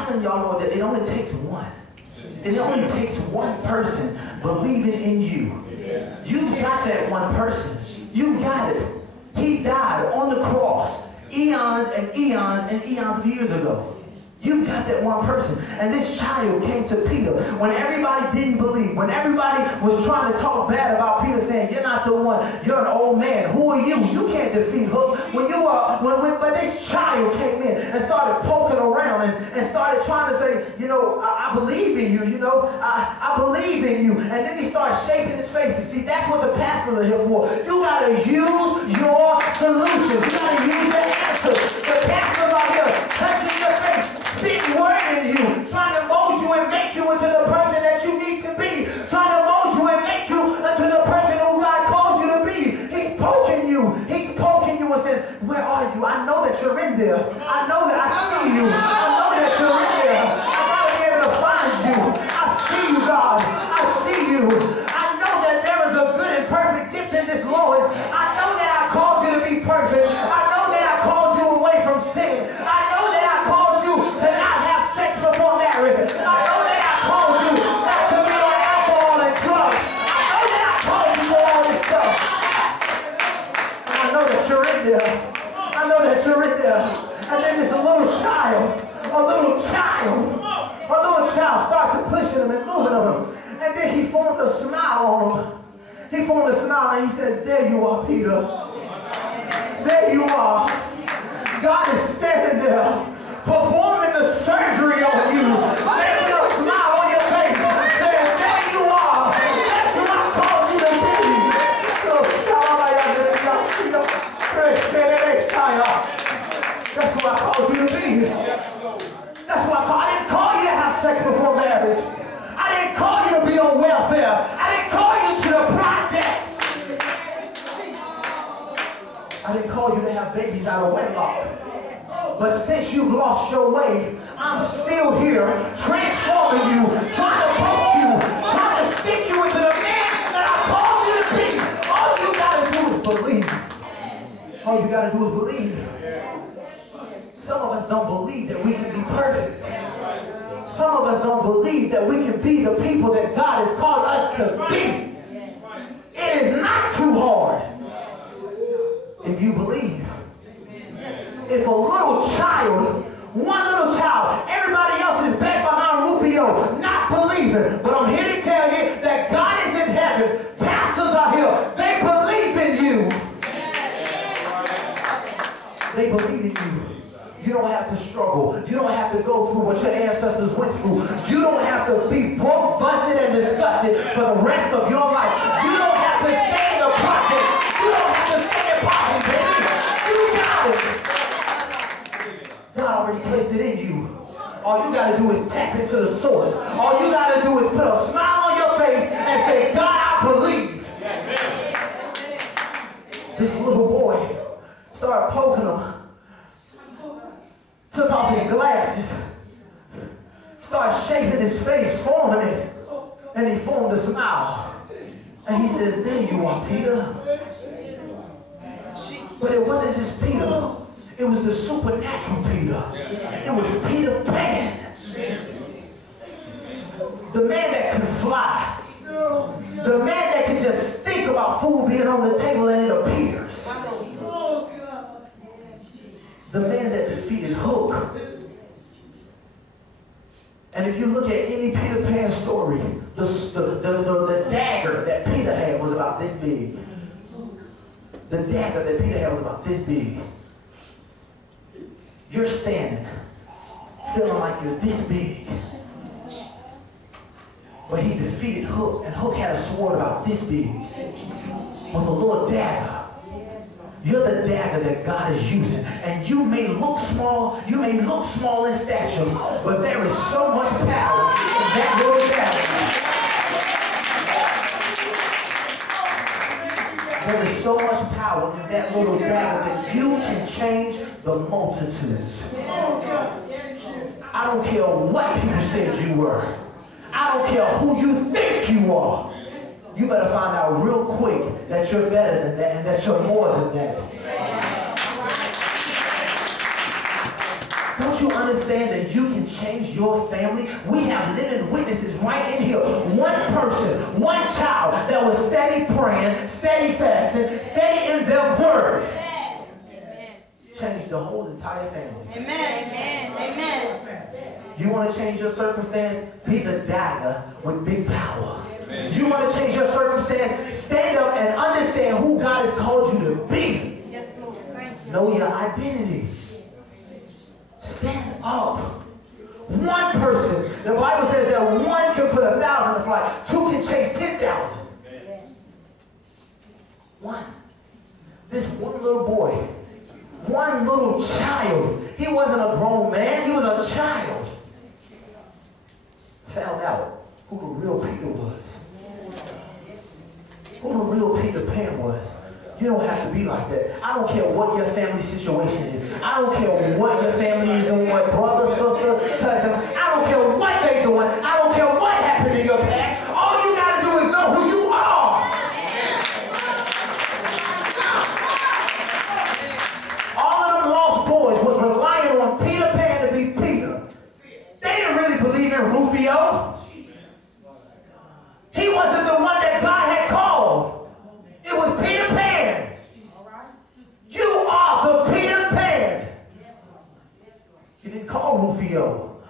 how many of y'all know that it only takes one? It only takes one person believing in you. You've got that one person. You've got it. He died on the cross eons and eons and eons of years ago. You've got that one person. And this child came to Peter when everybody didn't believe, when everybody was trying to talk bad about Peter, saying, you're not the one, you're an old man. Who are you? You can't defeat Hook. But this child came in and started poking around and started trying to say, you know, I believe in you, you know, I believe in you. And then he started shaking his face. And see, that's what the pastors are here for. You got to use your solutions. You got to use your answers. The pastors are here touching your face, speaking word in you, trying to mold you and make you into the person that you need to be, trying to mold you and make you into the person who God called you to be. He's poking you and saying, where are you? I know that you're in there. I know that I see you. I know that you're in there. I gotta be able to find you. I see you, God. I see you. I know that there is a good and perfect gift in this Lord. I know that I called you to be perfect. I know that I called you away from sin. I know that I called you to not have sex before marriage. I know that I called you not to be on alcohol and drugs. I know that I called you for all this stuff. And I know that you're in there. I know that you're in there. And then this little child starts to pushing him and moving him. And then he formed a smile on him. He formed a smile and he says, there you are, Peter. There you are. God is standing there, performing the surgery on you, making a smile on your face, saying, there you are. That's what I called you to be. That's what I called you to be. That's what I didn't call you to have sex before marriage. I didn't call you to be on welfare. I didn't call you to the projects. I didn't call you to have babies out of wedlock. But since you've lost your way, I'm still here, transforming you, trying to poke you, trying to stick you into the man that I called you to be. All you gotta do is believe. All you gotta do is believe. Some of us don't believe that we can be perfect. Some of us don't believe that we can be the people that God has called us to be. It is not too hard if you believe. If a little child, one little child, everybody else is back behind Rufio, not believing. But I'm here to tell you that God is in heaven. Pastors are here. They believe in you. They believe in you. You don't have to struggle. You don't have to go through what your ancestors went through. You don't have to be broke, busted, and disgusted for the rest of your life. You don't have to stay in the pocket. You don't have to stay in pocket, baby. You got it. God already placed it in you. All you got to do is tap into the source. All you got to do is put a smile on your face and say, God, I believe. This little boy started poking him. Took off his glasses, started shaping his face, forming it, and he formed a smile. And he says, there you are, Peter. But it wasn't just Peter. It was the supernatural Peter. It was Peter Pan. The man that could fly. The man that could just think about food being on the table and it appears. The man that defeated Hook. And if you look at any Peter Pan story, the dagger that Peter had was about this big. The dagger that Peter had was about this big. You're standing, feeling like you're this big. But he defeated Hook, and Hook had a sword about this big. With a little dagger. You're the dagger that God is using. And you may look small, you may look small in stature, but there is so much power in that little dagger. There is so much power in that little dagger that you can change the multitudes. I don't care what people said you were. I don't care who you think you are. You better find out real quick that you're better than that and that you're more than that. Don't Don't you understand that you can change your family? We have living witnesses right in here. One person, one child that was steady praying, steady fasting, steady in their word. Change the whole entire family. Amen. Amen. Amen. You want to change your circumstance? Be the dagger with big power. Amen. You want to change your circumstance? Stand up and understand who God has called you to be. Yes, Lord. Thank you. Know your identity. Stand up. One person. The Bible says that one can put 1,000 to flight. Two can chase 10,000. One. This one little boy. One little child. He wasn't a grown man. He was a child. Found out who the real Peter was. Who the real Peter Pan was. You don't have to be like that. I don't care what your family situation is. I don't care what your family is doing, what brother, sister, cousin. I don't care what they're doing. I don't care what happened in your past. All you got to do is know who you are. All of them lost boys was relying on Peter Pan to be Peter. They didn't really believe in Rufio. He wasn't the one that God had called. It was Peter Pan. You are the Peter Pan. He didn't call Rufio.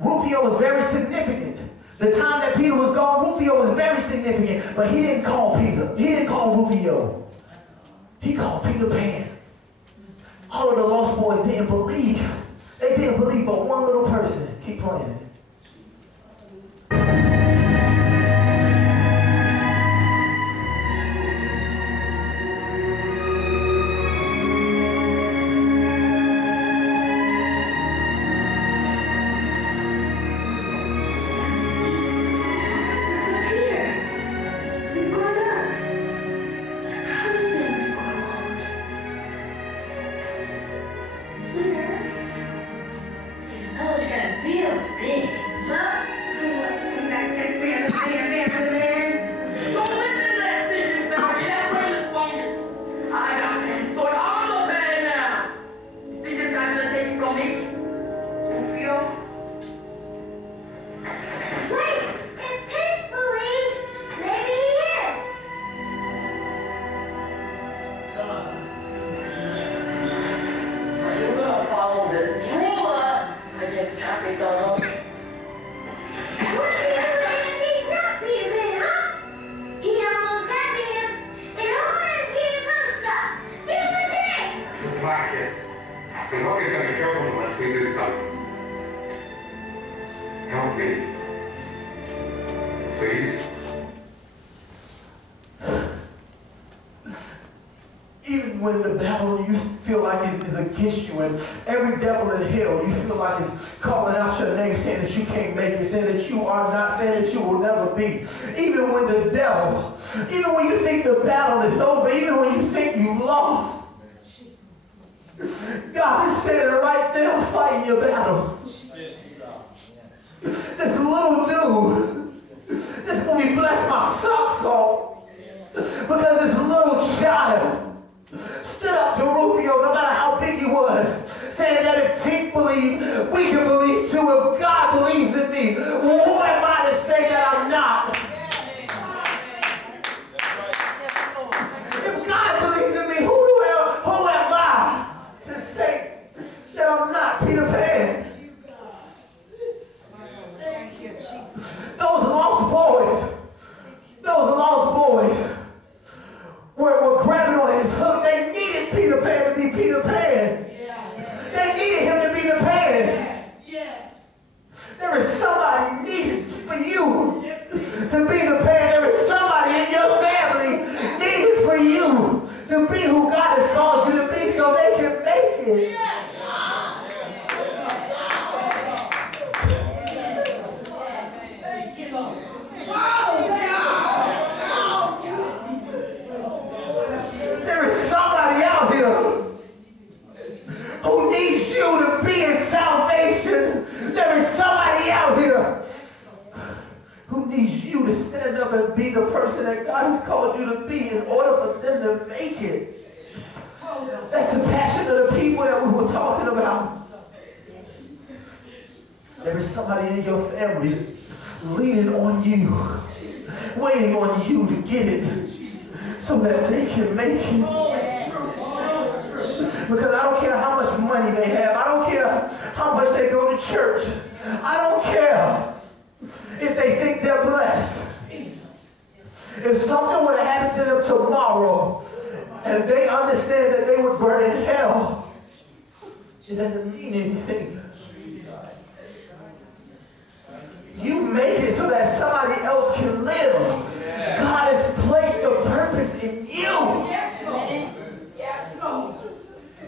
Rufio was very significant. The time that Peter was gone, Rufio was very significant. But he didn't call Peter. He didn't call Rufio. He called Peter Pan. All of the lost boys didn't believe. They didn't believe but one little person. Keep playing it. Help me. Please. Even when the battle you feel like is against you, and every devil in hell you feel like is calling out your name, saying that you can't make it, saying that you are not, saying that you will never be. Even when the devil, even when you think the battle is over, even when you think you've lost, God is standing right there fighting your battles. This little dude, this movie blessed my socks off, because this little child stood up to Rufio, no matter how big he was, saying that if Tink believed, we can believe too. If God believes in me, who am I to say that I'm not? If God believes in me, who am I to say that I'm not Peter Pan? Those lost boys were grabbing on his hook. They needed Peter Pan to be Peter Pan. They needed him to be the Pan. There is somebody needed for you to be the Pan. There is somebody in your family needed for you to be who God has called you to be, so they can make it. Who needs you to be in salvation? There is somebody out here who needs you to stand up and be the person that God has called you to be in order for them to make it. That's the passion of the people that we were talking about. There is somebody in your family leaning on you, waiting on you to get it so that they can make it. Because I don't care how much money they have. I don't care how much they go to church. I don't care if they think they're blessed. If something would have happened to them tomorrow and they understand that they would burn in hell, it doesn't mean anything. You make it so that somebody else can live. God has placed a purpose in you. Yes, Lord. Yes, Lord.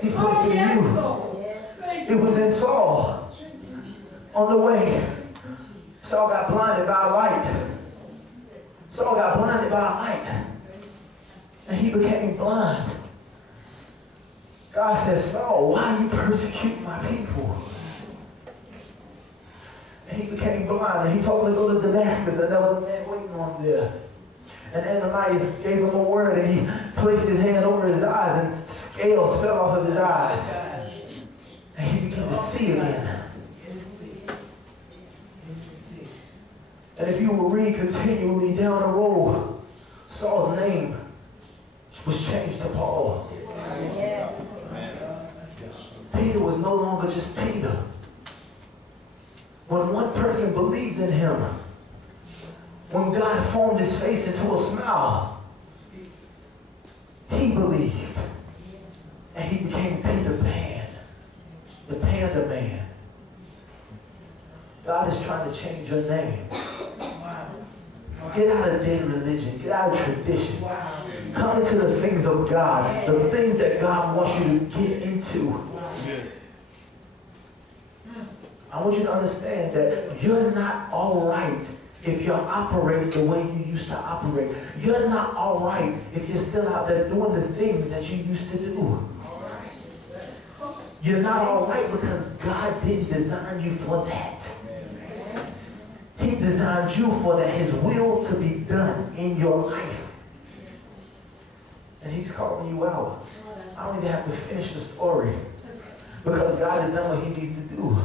He's placed it in you. It was in Saul. On the way, Saul got blinded by a light. Saul got blinded by a light. And he became blind. God says, Saul, why are you persecuting my people? And he became blind. And he told him to go to Damascus. And there was a man waiting on him there. And Ananias gave him a word. And he placed his hand over his eyes. And scales fell off of his eyes. And he began to see again. And if you will read continually down the road, Saul's name was changed to Paul. Yes. Peter was no longer just Peter. When one person believed in him, when God formed his face into a smile, he believed. And he became Peter Pan, the Panda Man. God is trying to change your name. Get out of dead religion. Get out of tradition. Come into the things of God. The things that God wants you to get into. I want you to understand that you're not all right if you're operating the way you used to operate. You're not all right if you're still out there doing the things that you used to do. You're not all right because God didn't design you for that. He designed you for that, his will to be done in your life. And he's calling you out. I don't even have to finish the story because God has done what he needs to do.